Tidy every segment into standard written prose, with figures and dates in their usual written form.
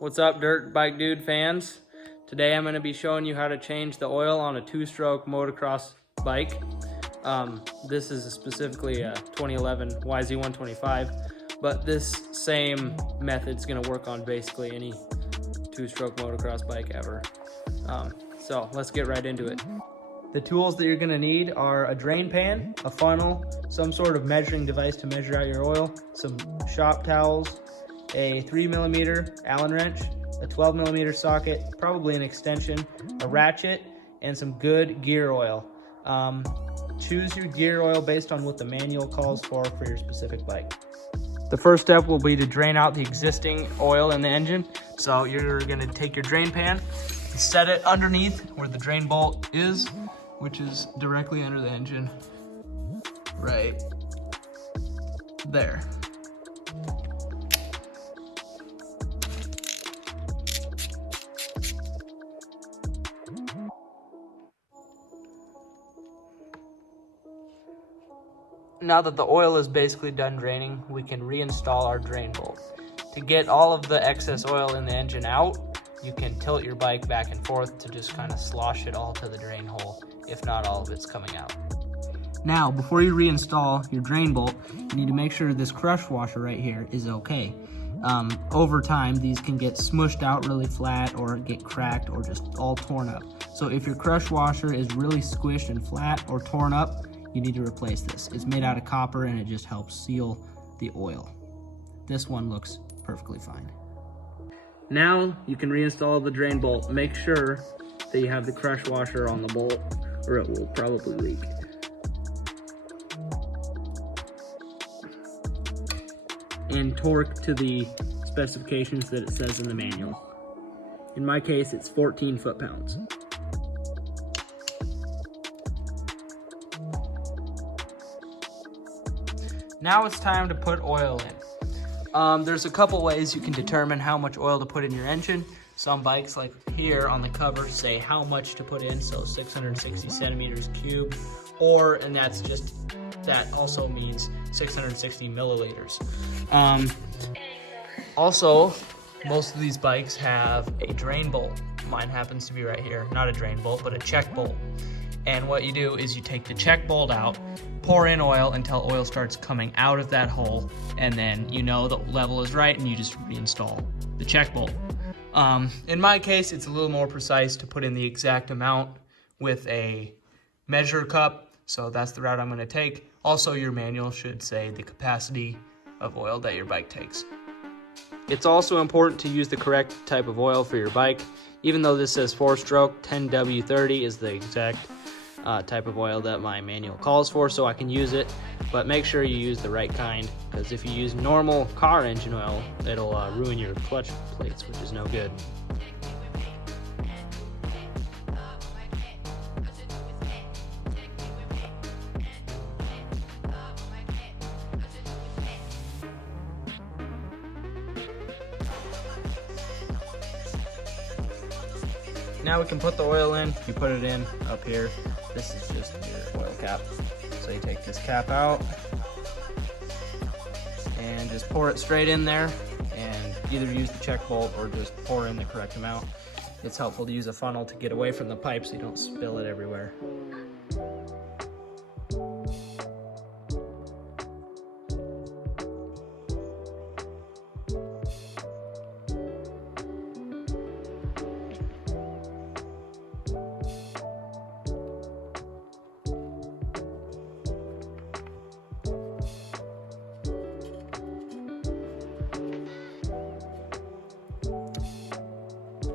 What's up, Dirt Bike Dude fans? Today I'm going to be showing you how to change the oil on a two-stroke motocross bike. This is specifically a 2011 YZ125, but this same method's going to work on basically any two-stroke motocross bike ever. So let's get right into it. The tools that you're going to need are a drain pan, a funnel, some sort of measuring device to measure out your oil, some shop towels, a 3mm Allen wrench, a 12mm socket, probably an extension, a ratchet, and some good gear oil. Choose your gear oil based on what the manual calls for your specific bike. The first step will be to drain out the existing oil in the engine. So you're gonna take your drain pan and set it underneath where the drain bolt is, which is directly under the engine, right there. Now that the oil is basically done draining, we can reinstall our drain bolt. To get all of the excess oil in the engine out, you can tilt your bike back and forth to just kind of slosh it all to the drain hole, if not all of it's coming out. Now, before you reinstall your drain bolt, you need to make sure this crush washer right here is okay. Over time, these can get smushed out really flat or get cracked or just all torn up. So if your crush washer is really squished and flat or torn up, you need to replace this. It's made out of copper and it just helps seal the oil. This one looks perfectly fine. Now you can reinstall the drain bolt. Make sure that you have the crush washer on the bolt or it will probably leak. And torque to the specifications that it says in the manual. In my case, it's 14 foot-pounds. Now it's time to put oil in. There's a couple ways you can determine how much oil to put in your engine. Some bikes, like here on the cover, say how much to put in, so 660 centimeters cubed, and that also means 660 milliliters. Also, most of these bikes have a drain bolt. Mine happens to be right here, not a drain bolt, but a check bolt. And what you do is you take the check bolt out, pour in oil until oil starts coming out of that hole, and then you know the level is right and you just reinstall the check bolt. In my case, it's a little more precise to put in the exact amount with a measure cup, so that's the route I'm gonna take. Also, your manual should say the capacity of oil that your bike takes. It's also important to use the correct type of oil for your bike. Even though this says 4-stroke, 10W30 is the exact type of oil that my manual calls for, so I can use it, but make sure you use the right kind, because if you use normal car engine oil, it'll ruin your clutch plates, which is no good. Now we can put the oil in. You put it in up here. This is just your oil cap. So you take this cap out and just pour it straight in there, and either use the check bolt or just pour in the correct amount. It's helpful to use a funnel to get away from the pipe so you don't spill it everywhere.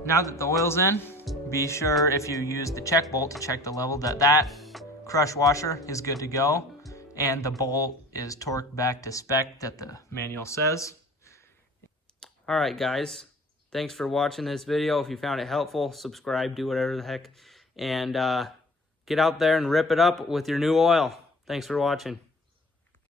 Now that the oil's in, be sure if you use the check bolt to check the level that crush washer is good to go and the bolt is torqued back to spec that the manual says. All right, guys, thanks for watching this video. If you found it helpful, subscribe, do whatever the heck, and get out there and rip it up with your new oil. Thanks for watching.